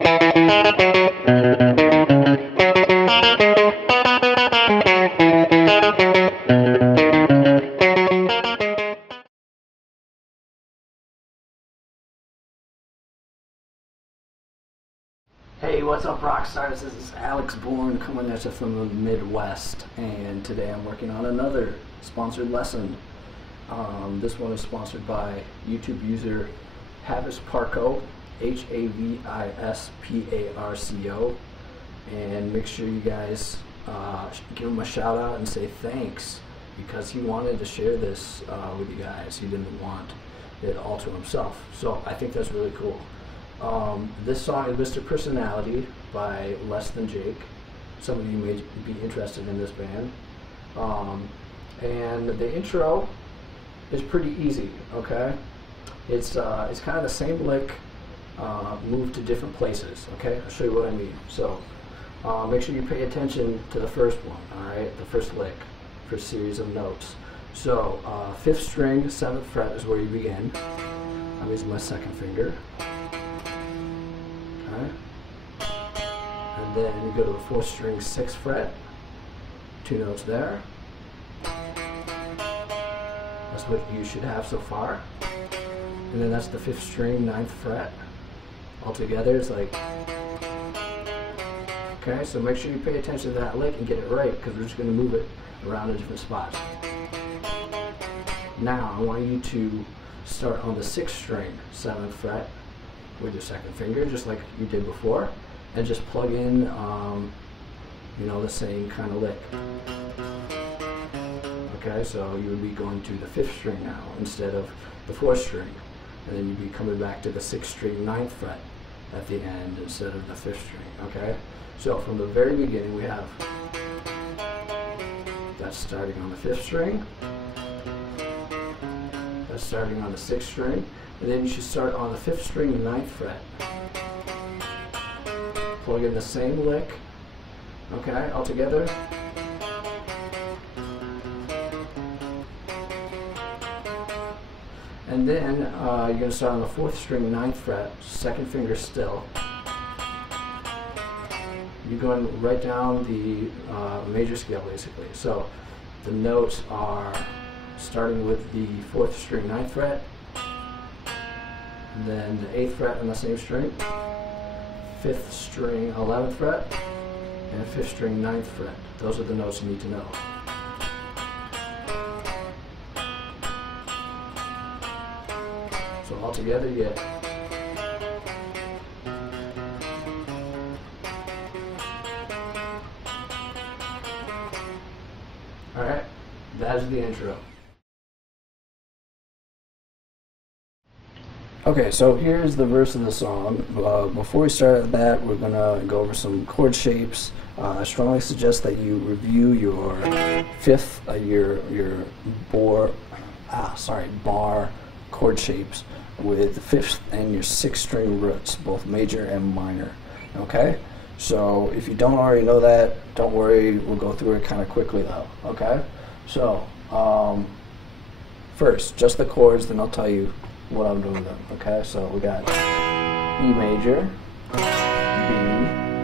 Hey, what's up, rock stars? This is Alex Bourne coming at you from the Midwest, and today I'm working on another sponsored lesson. This one is sponsored by YouTube user Havisparco, Havisparco, and make sure you guys give him a shout out and say thanks, because he wanted to share this with you guys. He didn't want it all to himself, so I think that's really cool. This song is Mr. Personality by Less Than Jake. Some of you may be interested in this band. And the intro is pretty easy, okay? It's kind of the same lick, moved to different places, okay? I'll show you what I mean. So make sure you pay attention to the first one, all right? The first lick, first series of notes. So 5th string, 7th fret is where you begin. I'm using my second finger. And then you go to the 4th string, 6th fret, 2 notes there. That's what you should have so far. And then that's the 5th string, 9th fret. All together it's like, okay, so make sure you pay attention to that lick and get it right, because we're just going to move it around in different spots. Now I want you to start on the 6th string, 7th fret, with your second finger, just like you did before, and just plug in, you know, the same kind of lick. Okay, so you would be going to the 5th string now instead of the 4th string, and then you'd be coming back to the 6th string, 9th fret at the end instead of the 5th string. Okay, so from the very beginning we have that's starting on the 5th string, that's starting on the 6th string, and then you should start on the 5th string, 9th fret. Plug in the same lick, okay, all together. And then you're going to start on the 4th string, 9th fret, second finger still. You're going right down the major scale, basically. So the notes are starting with the 4th string, 9th fret, and then the 8th fret on the same string, 5th string, 11th fret, and 5th string, 9th fret. Those are the notes you need to know. So all together you get alright, that's the intro. Okay, so here's the verse of the song. Before we start that, we're going to go over some chord shapes. I strongly suggest that you review your bar chord shapes with the 5th and your 6th string roots, both major and minor. Okay? So if you don't already know that, don't worry, we'll go through it kind of quickly though. Okay? So, first, just the chords, then I'll tell you what I'm doing with them. Okay, so we got E major, B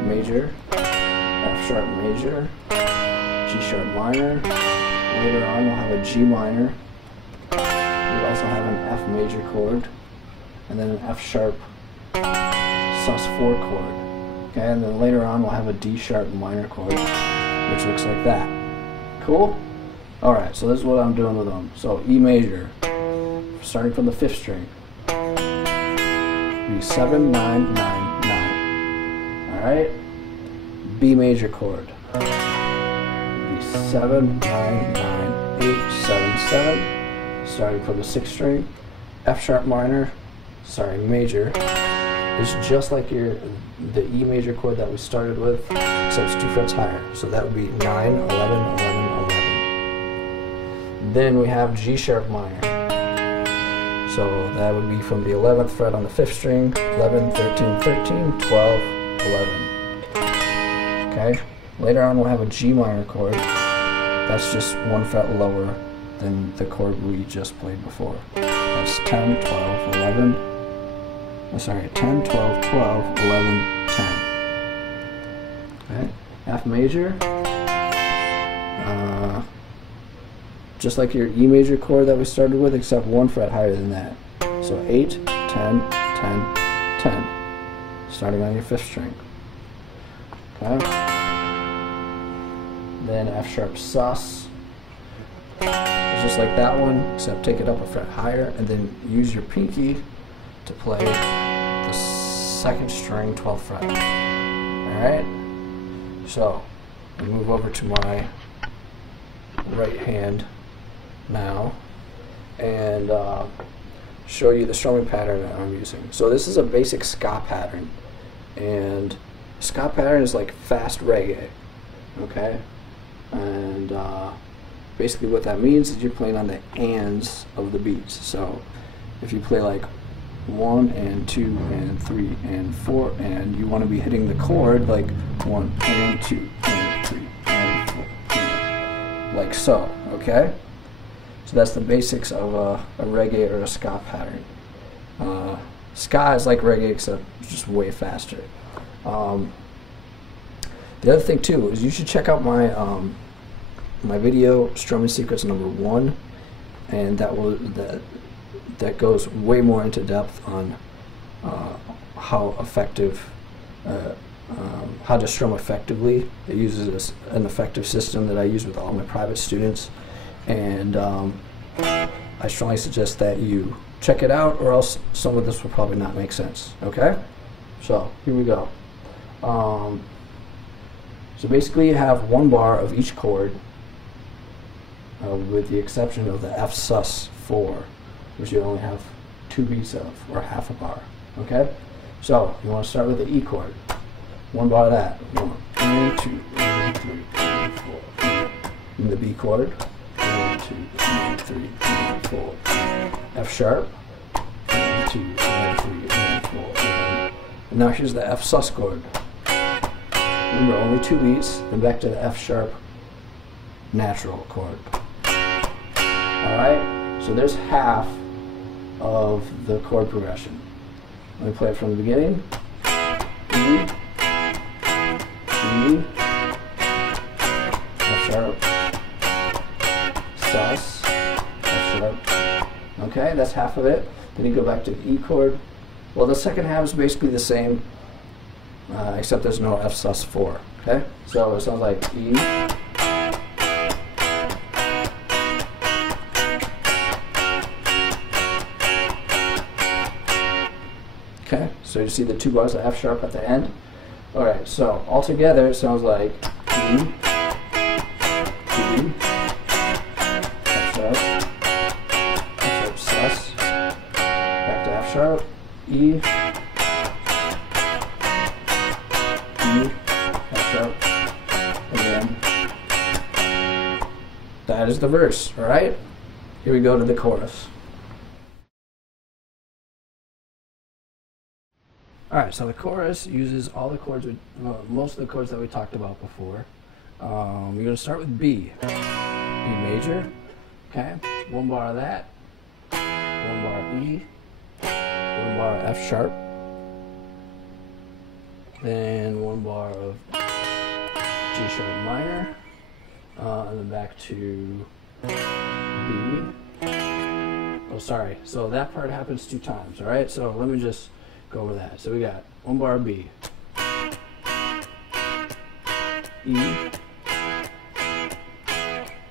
major, F sharp major, G sharp minor. Later on we'll have a G minor. We also have an F major chord, and then an F sharp sus4 chord. Okay, and then later on we'll have a D sharp minor chord, which looks like that. Cool? Alright, so this is what I'm doing with them. So E major, starting from the 5th string, be 7, 9, 9, 9. Alright? B major chord, be 7, 9, 9, 8, 7, 7. Starting from the 6th string, F sharp minor, major, is just like the E major chord that we started with, except it's 2 frets higher. So that would be 9, 11, 11, 11. Then we have G sharp minor. So that would be from the 11th fret on the 5th string, 11, 13, 13, 12, 11. Okay? Later on we'll have a G minor chord. That's just 1 fret lower than the chord we just played before. That's 10, 12, 11. 10, 12, 12, 11, F major, just like your E major chord that we started with, except 1 fret higher than that. So 8, 10, 10, 10, starting on your 5th string. Okay. Then F sharp sus, just like that one, except take it up a fret higher, and then use your pinky to play the 2nd string, 12th fret. Alright? So, I move over to my right hand now and show you the strumming pattern that I'm using. So this is a basic ska pattern, and ska pattern is like fast reggae, okay? And basically what that means is you're playing on the ands of the beats. So if you play like 1 and 2 and 3 and 4, and you want to be hitting the chord like 1 and 2 and 3 and 4, like so, okay? So that's the basics of a reggae or a ska pattern. Ska is like reggae, except it's just way faster. The other thing too is you should check out my my video Strumming Secrets #1, and that goes way more into depth on how to strum effectively. It uses an effective system that I use with all my private students, and I strongly suggest that you check it out, or else some of this will probably not make sense. Okay, so here we go. So basically you have 1 bar of each chord, with the exception of the F sus 4, which you only have 2 beats of, or half a bar. Okay, so you want to start with the E chord. 1 bar of that. 1 and 2 and 3 and 4. And the B chord. 1, 2 and 3 and 4. F sharp. 1, 2 and 3 and 4. And now here's the F sus chord. Remember, only 2 beats. Then back to the F sharp natural chord. Alright, so there's half of the chord progression. Let me play it from the beginning. E, E, F sharp, sus, F sharp. Okay, that's half of it. Then you go back to the E chord. Well, the second half is basically the same, except there's no F sus 4. Okay, so it sounds like E. Okay, so you see the 2 bars of F sharp at the end. Alright, so all together it sounds like E, E, F sharp, sus, back to F sharp, E, F sharp, and then that is the verse. Alright, here we go to the chorus. Alright, so the chorus uses all the chords, most of the chords that we talked about before. You're going to start with B. B major, okay? 1 bar of that, 1 bar of E, 1 bar of F sharp, then 1 bar of G sharp minor, and then back to B. Oh, sorry, so that part happens 2 times, alright? So let me just go over that. So we got 1 bar of B, E,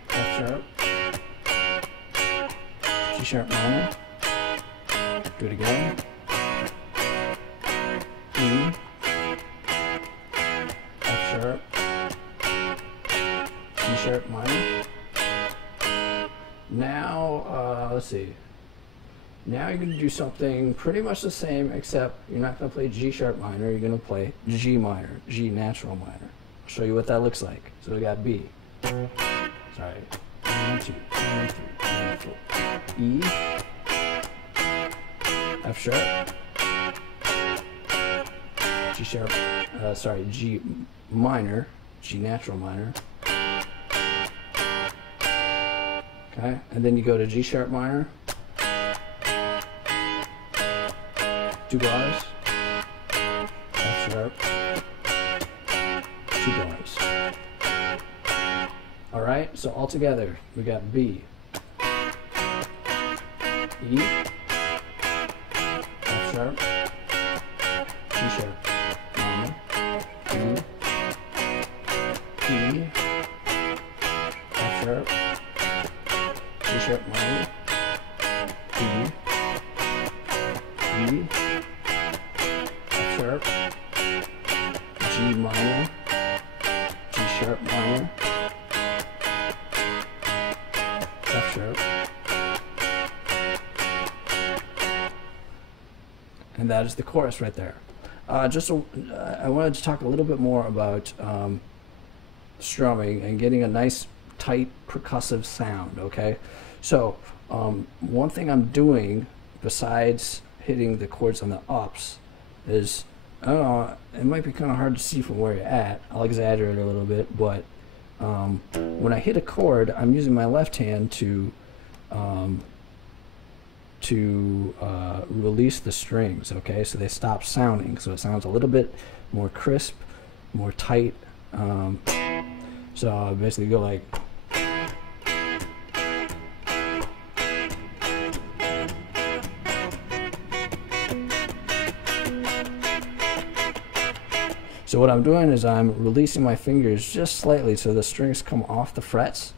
F sharp, G sharp minor, do it again, E, F sharp, G sharp minor. Now, let's see. Now you're going to do something pretty much the same, except you're not going to play G sharp minor, you're going to play G minor, G natural minor. I'll show you what that looks like. So we got B. Sorry. 1, 2, 3, 4. E, F sharp, G sharp, G minor, G natural minor. Okay, and then you go to G sharp minor. 2 bars, F sharp, 2 bars. right, so all together we got B, E, F sharp, G sharp, minor, E, F sharp, G sharp minor, E, F sharp, G minor, G sharp minor, F sharp, and that is the chorus right there. I wanted to talk a little bit more about strumming and getting a nice tight percussive sound. Okay, so one thing I'm doing besides hitting the chords on the ups is, I don't know, it might be kind of hard to see from where you're at. I'll exaggerate a little bit, but when I hit a chord, I'm using my left hand to release the strings, okay? So they stop sounding, so it sounds a little bit more crisp, more tight. So I basically go like, so what I'm doing is I'm releasing my fingers just slightly so the strings come off the frets,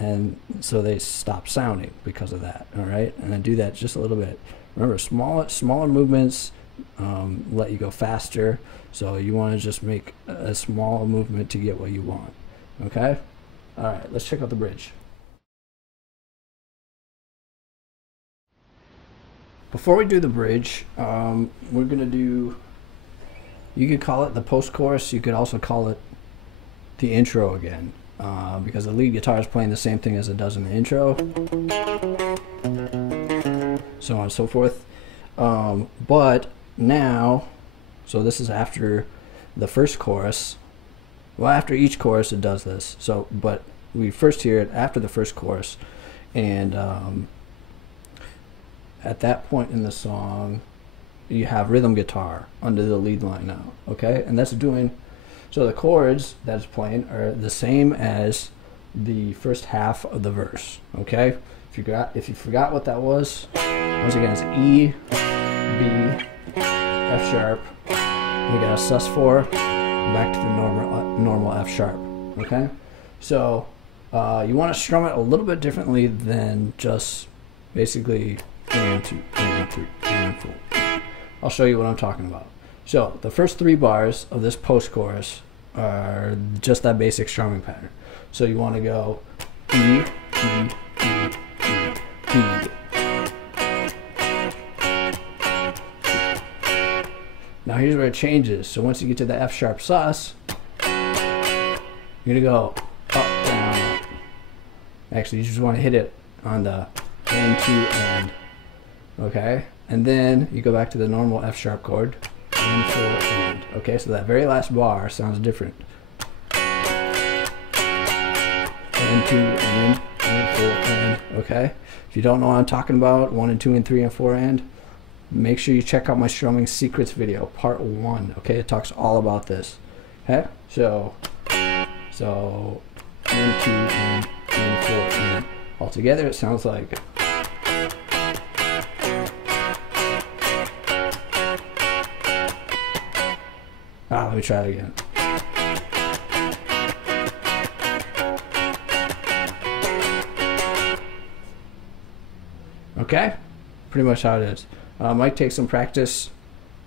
and so they stop sounding because of that. All right, and I do that just a little bit. Remember, smaller movements let you go faster, so you want to just make a small movement to get what you want. Okay, all right, let's check out the bridge. Before we do the bridge, we're gonna do, you could call it the post-chorus, you could also call it the intro again, because the lead guitar is playing the same thing as it does in the intro, so on and so forth. But now, so this is after the first chorus. Well, after each chorus it does this. So, but we first hear it after the first chorus, and at that point in the song, you have rhythm guitar under the lead line now, okay? And that's doing, so the chords that it's playing are the same as the first half of the verse, okay? If you forgot what that was, once again, it's E, B, F sharp, we got a sus4, back to the normal F sharp, okay? So you want to strum it a little bit differently than just basically 1, 2, 3, 4. I'll show you what I'm talking about. So the first 3 bars of this post-chorus are just that basic strumming pattern. So you want to go E, E, E, E, E. Now here's where it changes. So once you get to the F sharp sus, you're gonna go up, down. Actually, you just want to hit it on the end to end. Okay, and then you go back to the normal F sharp chord, and full end. Okay, so that very last bar sounds different. End to end, and full end. Okay, if you don't know what I'm talking about, 1 and 2 and 3 and 4 end, make sure you check out my strumming secrets video, part 1. Okay, it talks all about this. Okay, so end to end, full end. All together, it sounds like. Let me try it again. Okay, pretty much how it is. Might take some practice.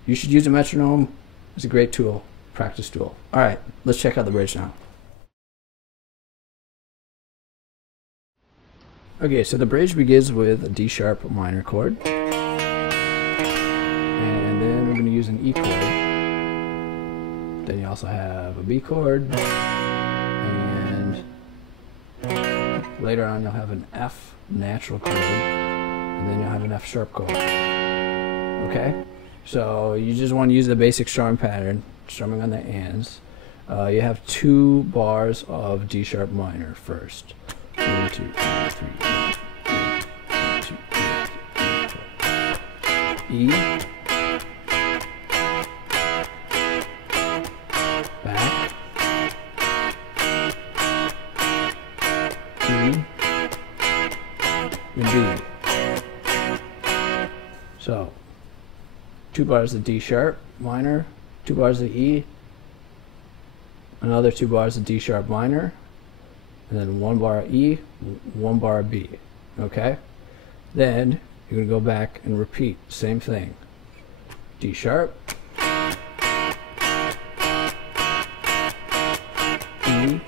You should use a metronome. It's a great tool, practice tool. All right, let's check out the bridge now. Okay, so the bridge begins with a D sharp minor chord, and then we're going to use an E chord. Then you also have a B chord, and later on you'll have an F natural chord, and then you'll have an F sharp chord. Okay, so you just want to use the basic strumming pattern, strumming on the ands. You have 2 bars of D sharp minor first. 1, 2, 3, 1, 2, 3, E. Back. 2 bars of D sharp minor, 2 bars of E, another 2 bars of D sharp minor, and then 1 bar of E, 1 bar of B. Okay? Then you're going to go back and repeat, same thing. D sharp, E.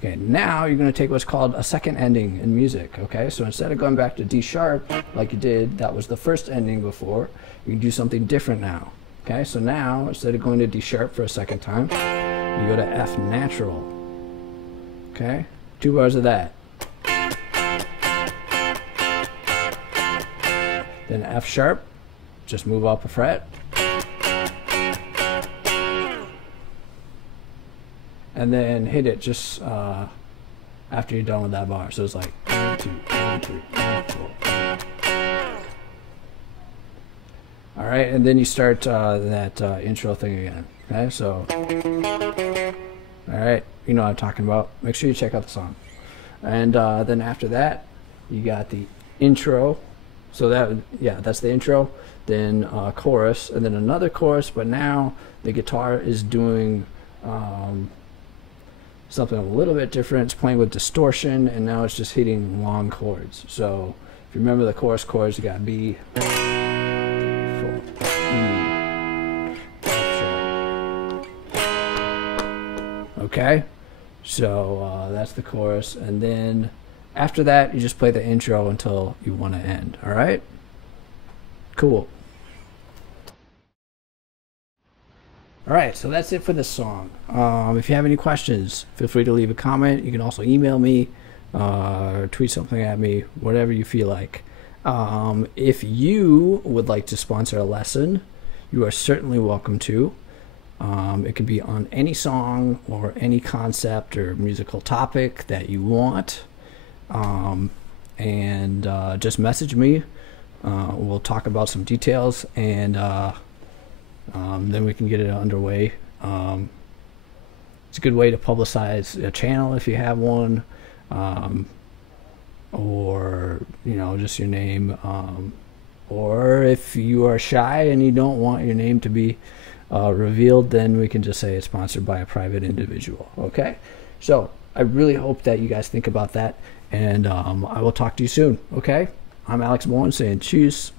Okay, now you're going to take what's called a second ending in music. Okay, so instead of going back to D sharp like you did, that was the first ending before, you can do something different now. Okay, so now instead of going to D sharp for a second time, you go to F natural. Okay, 2 bars of that. Then F sharp, just move up a fret. And then hit it just after you're done with that bar. So it's like 1, 2, 1, 3, 1, 4. All right, and then you start that intro thing again. Okay, so all right, you know what I'm talking about. Make sure you check out the song. And then after that, you got the intro. So that's the intro. Then chorus, and then another chorus. But now the guitar is doing something a little bit different. It's playing with distortion, and now it's just hitting long chords. So if you remember the chorus chords, you got B, E, okay? So that's the chorus, and then after that, you just play the intro until you want to end, all right? Cool. All right, so that's it for this song. If you have any questions, feel free to leave a comment. You can also email me or tweet something at me, whatever you feel like. If you would like to sponsor a lesson, you are certainly welcome to. It can be on any song or any concept or musical topic that you want. Just message me. We'll talk about some details, and then we can get it underway. It's a good way to publicize a channel if you have one, or just your name, or if you are shy and you don't want your name to be revealed, then we can just say it's sponsored by a private individual. Okay, so I really hope that you guys think about that, and I will talk to you soon. Okay, I'm Alex Bowen saying cheers.